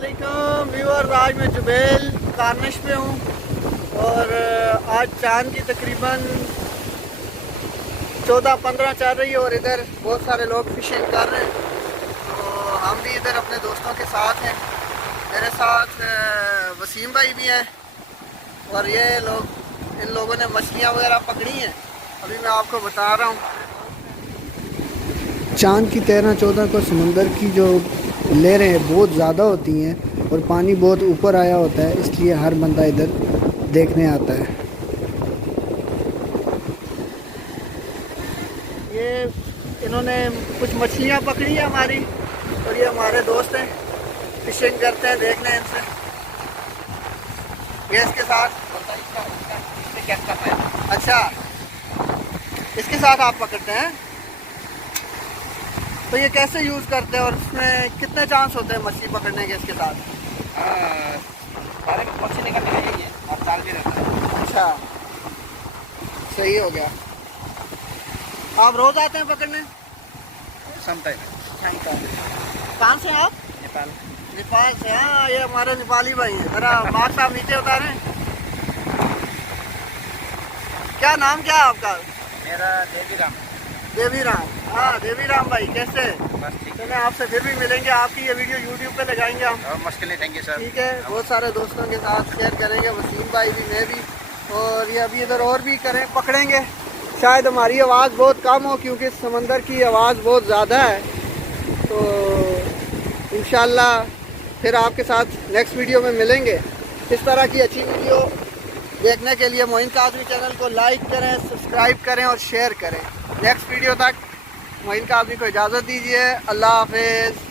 अस्सलामुअलैकुम व्यूअर्स, आज मैं जुबैल कारनिश पे हूँ और आज चांद की तकरीबन 14-15 चल रही है और इधर बहुत सारे लोग फिशिंग कर रहे हैं। तो हम भी इधर अपने दोस्तों के साथ हैं। मेरे साथ वसीम भाई भी हैं और ये लोग, इन लोगों ने मछलियाँ वगैरह पकड़ी हैं। अभी मैं आपको बता रहा हूँ। चांद की 13-14 को समंदर की जो लहरें बहुत ज़्यादा होती हैं और पानी बहुत ऊपर आया होता है, इसलिए हर बंदा इधर देखने आता है। ये इन्होंने कुछ मछलियाँ पकड़ी है हमारी और ये हमारे दोस्त हैं, फिशिंग करते हैं, देखने इनसे। ये इसके साथ अच्छा, इसके साथ आप पकड़ते हैं। तो ये कैसे यूज़ करते हैं और इसमें कितने चांस होते हैं मछली पकड़ने के इसके साथ? मच्छी निकलने का यही है और जाल भी रहता है। अच्छा, सही हो गया। आप रोज आते हैं पकड़ने? समटाइम। कहाँ से आप? नेपाल। नेपाल से। हाँ, ये हमारे नेपाली भाई हैं। जरा मार्क्स आप नीचे उतारें। क्या नाम क्या है आपका? मेरा देवीराम। देवीराम। हाँ, देवीराम भाई, कैसे? बस ठीक चले, आपसे फिर भी मिलेंगे। आपकी ये वीडियो यूट्यूब पे लगाएंगे हम। है। मुश्किल नहीं, थैंक यू सर। ठीक है, बहुत सारे दोस्तों के साथ शेयर करेंगे, वसीम भाई भी, मैं भी। और ये अभी इधर और भी करें, पकड़ेंगे। शायद हमारी आवाज़ बहुत कम हो क्योंकि समंदर की आवाज़ बहुत ज़्यादा है। तो इंशाल्लाह फिर आपके साथ नेक्स्ट वीडियो में मिलेंगे। इस तरह की अच्छी वीडियो देखने के लिए मोइन काज़मी चैनल को लाइक करें, सब्सक्राइब करें और शेयर करें। नेक्स्ट वीडियो तक मोइन काज़मी को इजाज़त दीजिए। अल्लाह हाफिज़।